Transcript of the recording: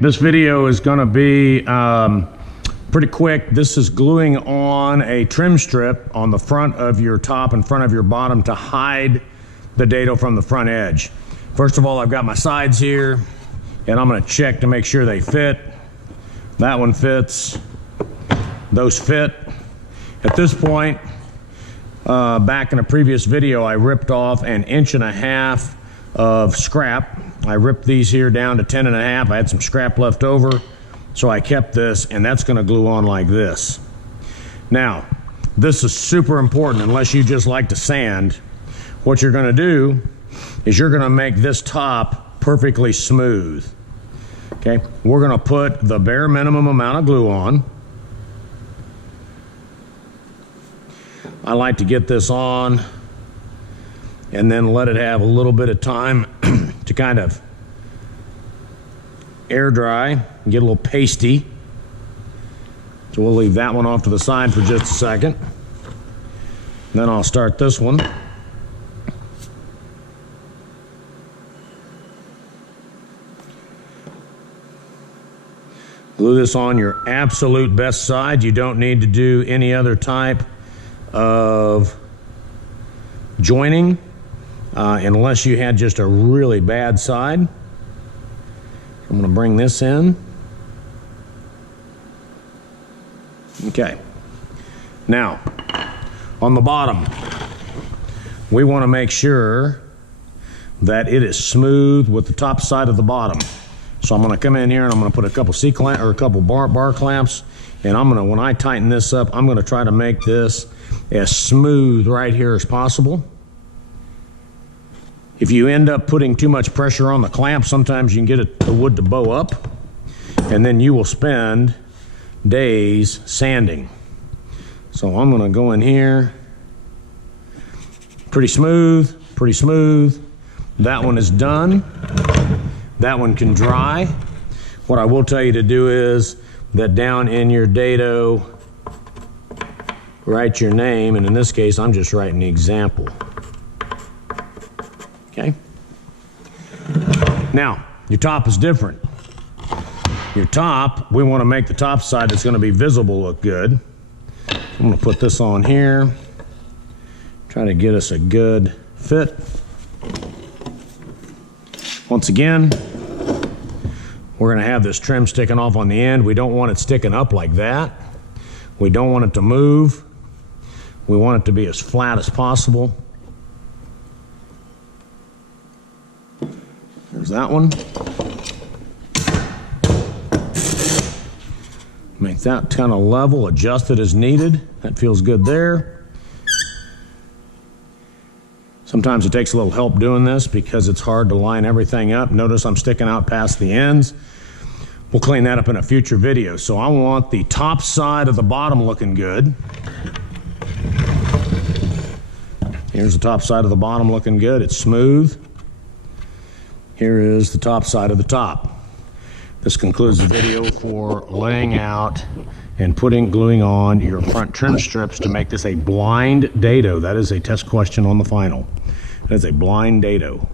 This video is going to be pretty quick. This is gluing on a trim strip on the front of your top and front of your bottom to hide the dado from the front edge. First of all, I've got my sides here, and I'm going to check to make sure they fit. That one fits. Those fit. At this point, back in a previous video, I ripped off 1.5 inches of scrap. I ripped these here down to 10.5. I had some scrap left over, so I kept this, and that's going to glue on like this. Now, this is super important unless you just like to sand. What you're going to do is you're going to make this top perfectly smooth. Okay, we're going to put the bare minimum amount of glue on. I like to get this on and then let it have a little bit of time to kind of air dry and get a little pasty. So we'll leave that one off to the side for just a second. Then I'll start this one. Glue this on your absolute best side. You don't need to do any other type of joining unless you had just a really bad side. I'm going to bring this in. Okay. Now, on the bottom, we want to make sure that it is smooth with the top side of the bottom. So I'm going to come in here and I'm going to put a couple C-clamp or a couple bar clamps, and I'm going to, when I tighten this up, I'm going to try to make this as smooth right here as possible. If you end up putting too much pressure on the clamp, sometimes you can get the wood to bow up, and then you will spend days sanding. So I'm going to go in here. Pretty smooth, pretty smooth. That one is done. That one can dry. What I will tell you to do is that down in your dado, write your name, and in this case, I'm just writing the example. Okay? Now, your top is different. Your top, we want to make the top side that's going to be visible look good. I'm going to put this on here. Try to get us a good fit. Once again, we're going to have this trim sticking off on the end. We don't want it sticking up like that. We don't want it to move. We want it to be as flat as possible. There's that one. Make that kind of level, adjust it as needed. That feels good there. Sometimes it takes a little help doing this because it's hard to line everything up. Notice I'm sticking out past the ends. We'll clean that up in a future video. So I want the top side of the bottom looking good. Here's the top side of the bottom looking good. It's smooth. Here is the top side of the top. This concludes the video for laying out and gluing on your front trim strips to make this a blind dado. That is a test question on the final. That is a blind dado.